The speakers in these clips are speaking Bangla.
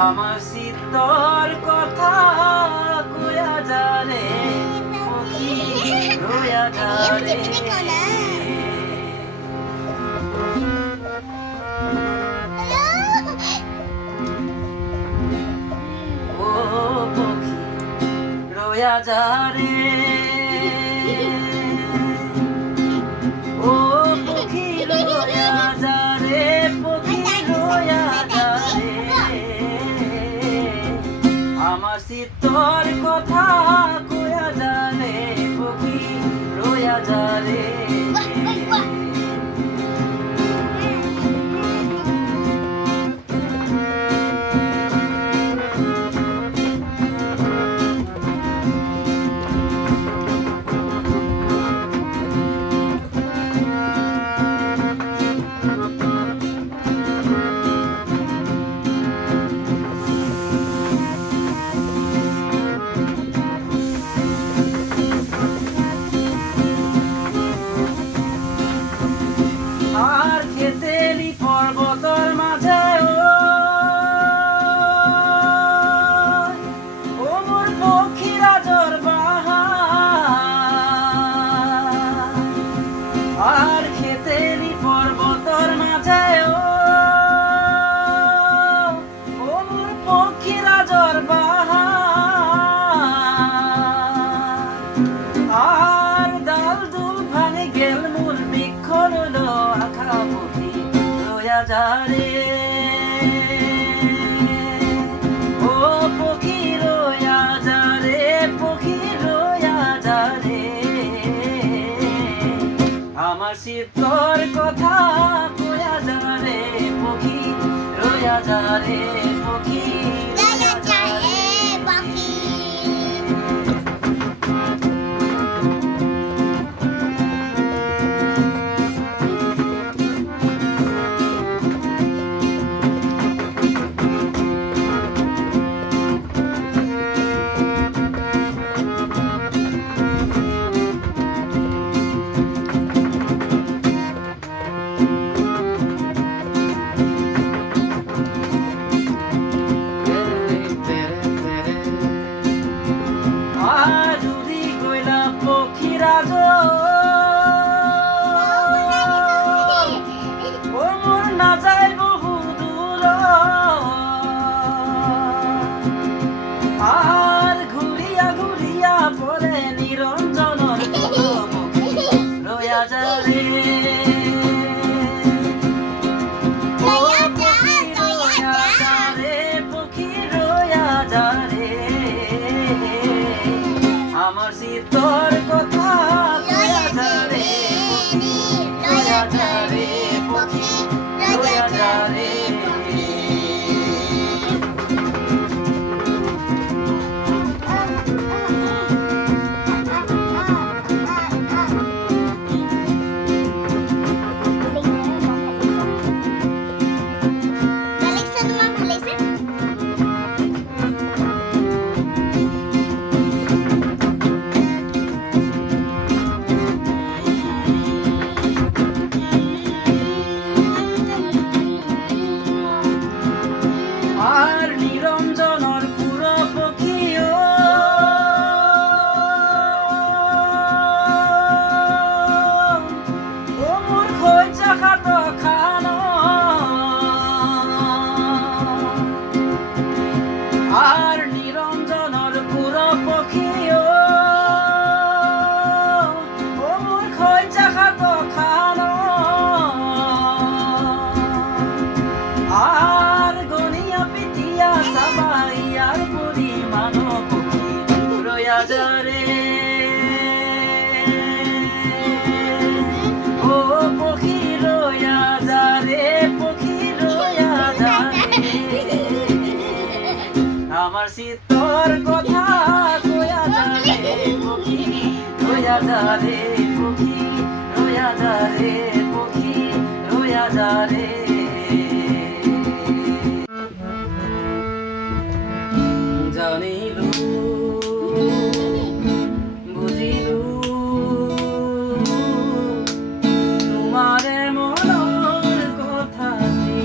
আমার শীতল কথা কয়া যারে পক্ষী রয়া যারে ও পক্ষী রয়া যারে ও পক্ষী রয়া যারে পক্ষী রয়া যারে আমার শীতল কথা কয়া যারে পক্ষী রয়া যারে আর খেতেরি পর্বতর মাঝে ও মোর পক্ষীরা জর আর ডাল দুল ভাঙে গেল মোর বৃক্ষ রইল আখা পক্ষী রয়া যারে ও পক্ষী রয়া যারে পক্ষী রয়া যারে আমার শীতল কথা কয়া যারে পক্ষী রয়া যারে পক্ষী রয়া যারে পক্ষী আর ঘুরিয়া ঘুরিয়া পরে নিরঞ্জনের রয়া যারে পক্ষী রয়া যারে আমার শীতল কথা কয়া যারে রয়া যারে পক্ষী রয়া যারে আর নিরঞ্জনের পুরো পক্ষী ও মোর খৈচা খাত খানো আর নিরঞ্জনের পুরো পক্ষী ও মোর খৈচা খাত খানো আর গনিয়া পিটিয়া সবাই আর পরিমাণ পক্ষী রয়া যারে ও পক্ষী রয়া যারে পক্ষী রয়া যারে আমার শীতল কথা কয়া যারে পক্ষী রয়া যারে পক্ষী রয়া যারে পক্ষী রয়া যারে জানিলু বুঝিলু তোমারে মনের কথাটি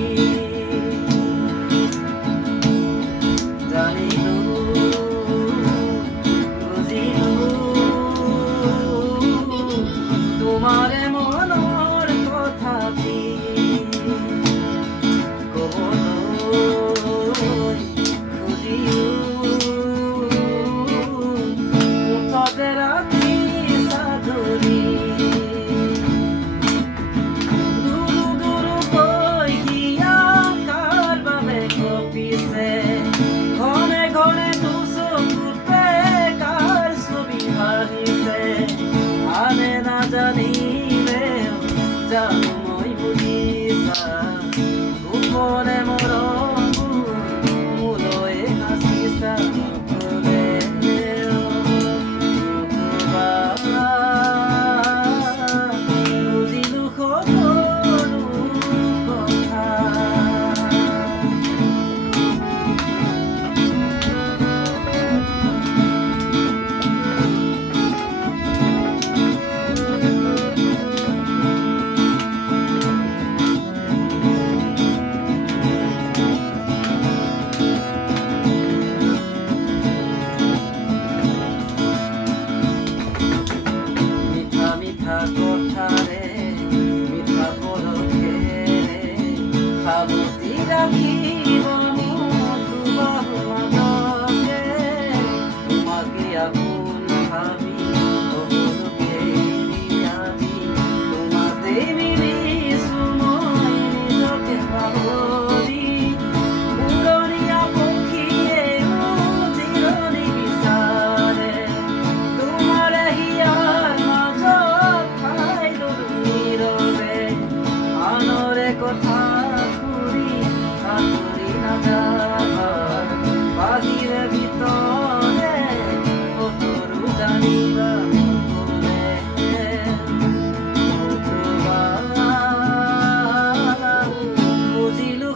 ৰাখিব মুঠো বাহু মাজতে তোমাকে আপোন ভাবি সকলোকে এৰি আজি তোমাতেই মিলিছো মই নিজকে পাহৰি উৰণীয়া পক্ষীয়েও জিৰণি বিচাৰে তোমাৰে হিয়াৰ মাজত ঠাই ললো নীৰৱে আনৰে কথা শুনি আঁতৰি নাযাবাৰ বাহিৰে ভিতৰে কতৰো জানিবা গলে নতুবা বুজিলো